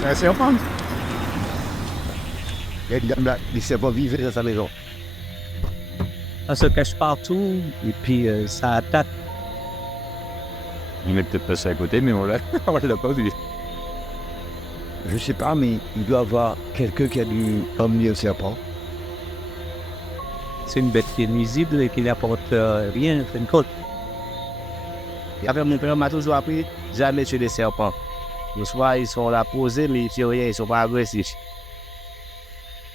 C'est un serpent. Les serpents vivent dans sa maison. Ça se cache partout et puis ça attaque. Il est peut-être passé à côté, mais on l'a pas vu. Je sais pas, mais il doit y avoir quelqu'un qui a dû emmener un serpent. C'est une bête qui est nuisible et qui n'apporte rien, c'est une côte. Et après, mon père m'a toujours appris jamais tuer les serpents. Le soir, ils sont là posés, mais ils ne tuent rien, ils ne sont pas agressifs.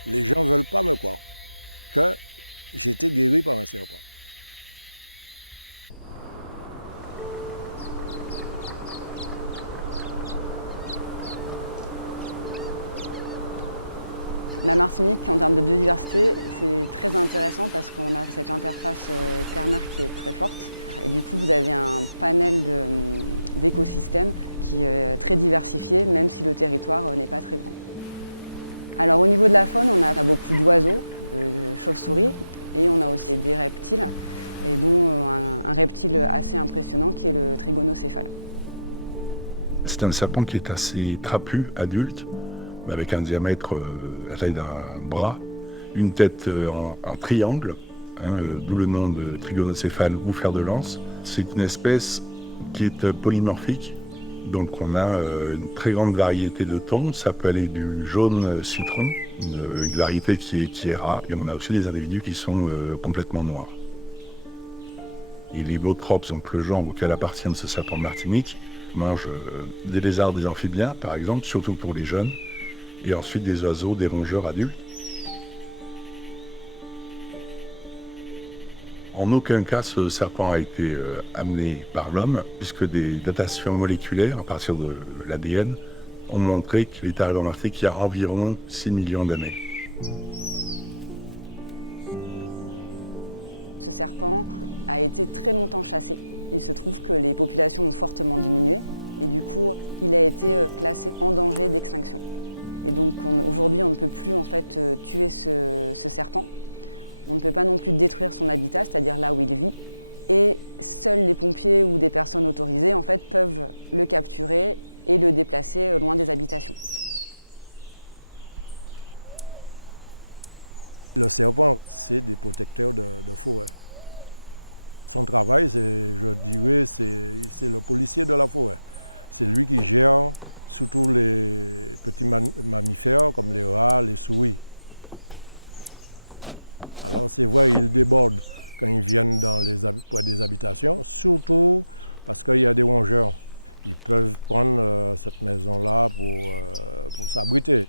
Les gens ne veulent pas me croire que j'étais guéri par un serpent. La Martinique, en termes de biodiversité, c'est très intéressant parce qu'on a cette interface terre-mer qui est très forte. Et du coup, vous avez un panel d'écosystèmes qui est très diversifié, même si le territoire n'est pas très grand. Alors au niveau de la faune, on a beaucoup d'oiseaux, de chauves-souris, et on a aussi des reptiles, et dont un reptile assez impressionnant qui est le trigonocéphale. C'est un serpent qui est assez trapu, adulte, avec un diamètre la taille d'un bras, une tête en triangle, d'où le nom de trigonocéphale ou fer de lance. C'est une espèce qui est polymorphique, donc on a une très grande variété de tons. Ça peut aller du jaune citron, une variété qui est rare, et on a aussi des individus qui sont complètement noirs. Et les Bothrops, donc le genre auquel appartient ce serpent de Martinique, mange des lézards, des amphibiens par exemple, surtout pour les jeunes, et ensuite des oiseaux, des rongeurs adultes. En aucun cas, ce serpent a été amené par l'homme, puisque des datations moléculaires, à partir de l'ADN, ont montré qu'il est arrivé en Afrique il y a environ 6 millions d'années. Ce serpent a été très longtemps chassé. Il se trouve que les populations ont fortement diminué, et du coup, il a été classé en danger d'extinction. Et donc aujourd'hui, on ne peut plus en fait tuer ce serpent. On ne peut pas non plus détruire son habitat, c'est-à-dire là où il vit. Et seuls les pompiers ou des personnes autorisées en fait, peuvent le capturer et le déplacer loin des habitations. Le serpent, c'est des protecteurs de forêt. Son travail, je dirais, c'est le policier de la forêt. C'est lui qui gère surtout les petits mammifères comme les rats, les souris. Alors c'est vrai, ils débordent quand ils viennent près des habitations, surtout parce qu'il y a des rongeurs. Ils peuvent prendre cette maison-là pour s'abriter.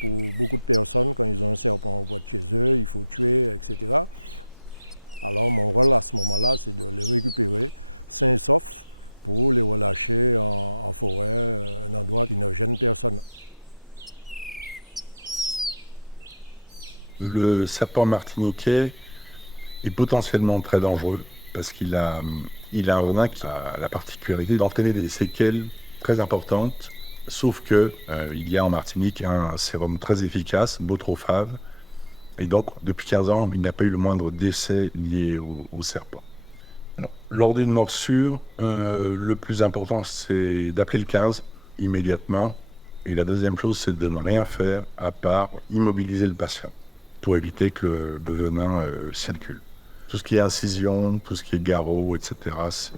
Pour beaucoup de personnes, quand ils ont un serpent au bois de chez eux, il faut tuer, etc. Alors mon rôle à ce moment-là, c'est de les récupérer sains et saufs pour les relâcher en forêt, un endroit qui ne gêne personne. Le serpent martiniquais est potentiellement très dangereux parce qu'il a un venin qui a la particularité d'entraîner des séquelles très importantes. Sauf qu'il y a en Martinique un sérum très efficace, Botrofave, et donc depuis 15 ans, il n'y a pas eu le moindre décès lié au serpent. Alors, lors d'une morsure, le plus important, c'est d'appeler le 15 immédiatement, et la deuxième chose, c'est de ne rien faire à part immobiliser le patient pour éviter que le venin circule. Tout ce qui est incision, tout ce qui est garrot, etc., c'est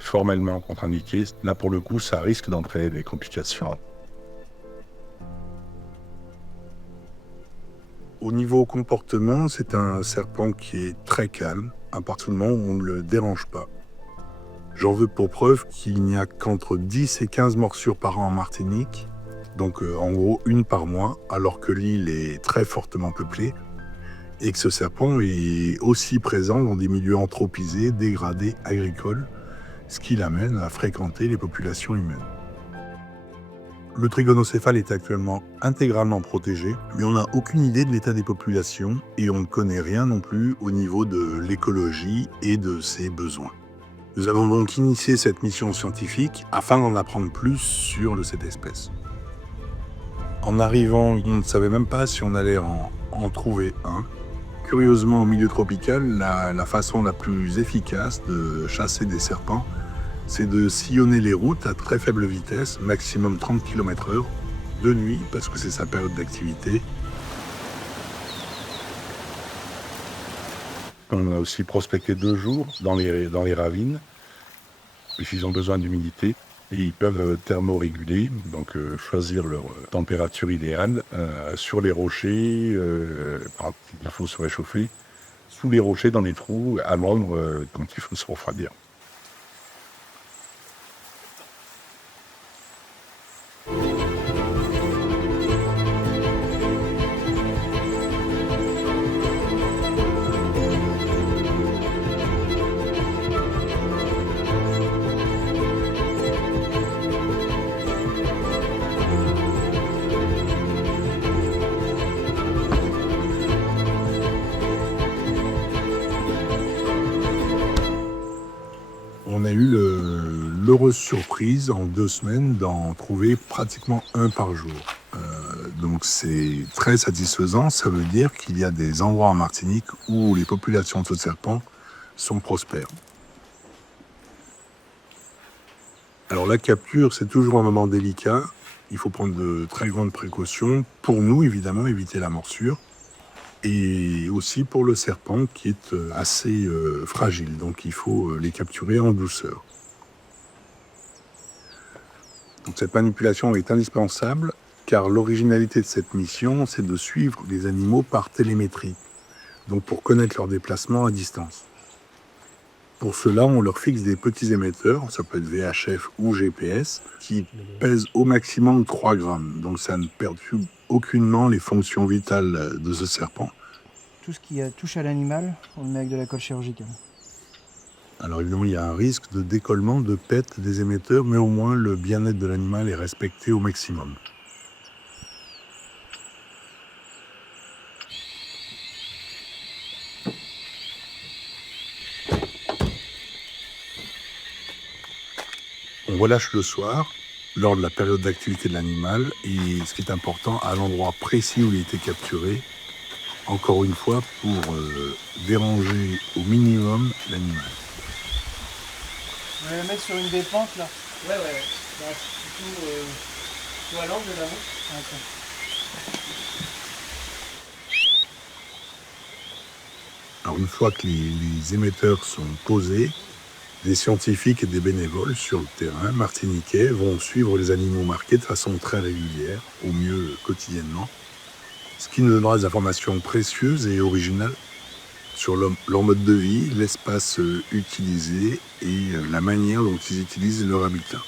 formellement contre-indiqué. Là, pour le coup, ça risque d'entraîner des complications. Au niveau comportement, c'est un serpent qui est très calme. À partir du moment où on ne le dérange pas. J'en veux pour preuve qu'il n'y a qu'entre 10 et 15 morsures par an en Martinique. Donc en gros, une par mois, alors que l'île est très fortement peuplée. Et que ce serpent est aussi présent dans des milieux anthropisés, dégradés, agricoles, ce qui l'amène à fréquenter les populations humaines. Le trigonocéphale est actuellement intégralement protégé, mais on n'a aucune idée de l'état des populations et on ne connaît rien non plus au niveau de l'écologie et de ses besoins. Nous avons donc initié cette mission scientifique afin d'en apprendre plus sur cette espèce. En arrivant, on ne savait même pas si on allait en trouver un, Curieusement, au milieu tropical, la façon la plus efficace de chasser des serpents, c'est de sillonner les routes à très faible vitesse, maximum 30 km/h, de nuit, parce que c'est sa période d'activité. On a aussi prospecté 2 jours dans les ravines, puisqu'ils ont besoin d'humidité. Et ils peuvent thermoréguler, donc choisir leur température idéale sur les rochers, il faut se réchauffer, sous les rochers, dans les trous, à l'ombre quand il faut se refroidir. On a eu l'heureuse surprise en 2 semaines d'en trouver pratiquement un par jour. Donc c'est très satisfaisant, ça veut dire qu'il y a des endroits en Martinique où les populations de ce serpent sont prospères. Alors la capture, c'est toujours un moment délicat, il faut prendre de très grandes précautions, pour nous évidemment éviter la morsure, et aussi pour le serpent qui est assez fragile, donc il faut les capturer en douceur. Donc cette manipulation est indispensable car l'originalité de cette mission, c'est de suivre les animaux par télémétrie, donc pour connaître leur déplacement à distance. Pour cela, on leur fixe des petits émetteurs, ça peut être VHF ou GPS, qui pèsent au maximum 3 grammes, donc ça ne perturbe aucunement les fonctions vitales de ce serpent. Tout ce qui touche à l'animal, on le met avec de la colle chirurgicale. Alors évidemment, il y a un risque de décollement, de pète des émetteurs, mais au moins le bien-être de l'animal est respecté au maximum. On relâche le soir, lors de la période d'activité de l'animal, et ce qui est important, à l'endroit précis où il a été capturé, encore une fois, pour déranger au minimum l'animal. On va le mettre sur une des pentes là. Ouais. Bah, plutôt à l'angle de la route. Alors une fois que les émetteurs sont posés, des scientifiques et des bénévoles sur le terrain martiniquais vont suivre les animaux marqués de façon très régulière, au mieux quotidiennement, ce qui nous donnera des informations précieuses et originales sur leur mode de vie, l'espace utilisé et la manière dont ils utilisent leur habitat.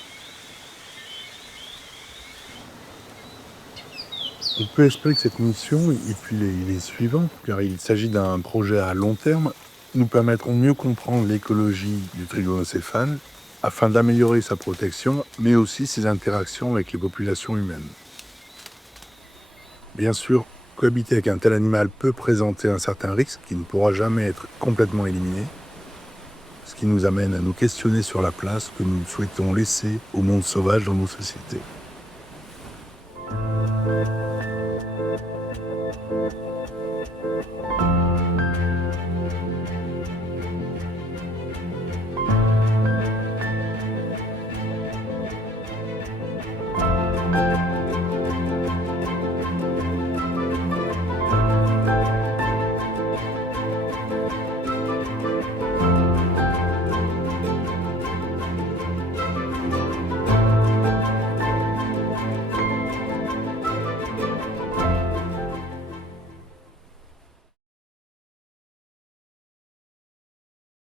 On peut espérer que cette mission, et puis les suivantes, car il s'agit d'un projet à long terme, nous permettront de mieux comprendre l'écologie du trigonocéphale afin d'améliorer sa protection, mais aussi ses interactions avec les populations humaines. Bien sûr, cohabiter avec un tel animal peut présenter un certain risque qui ne pourra jamais être complètement éliminé, ce qui nous amène à nous questionner sur la place que nous souhaitons laisser au monde sauvage dans nos sociétés.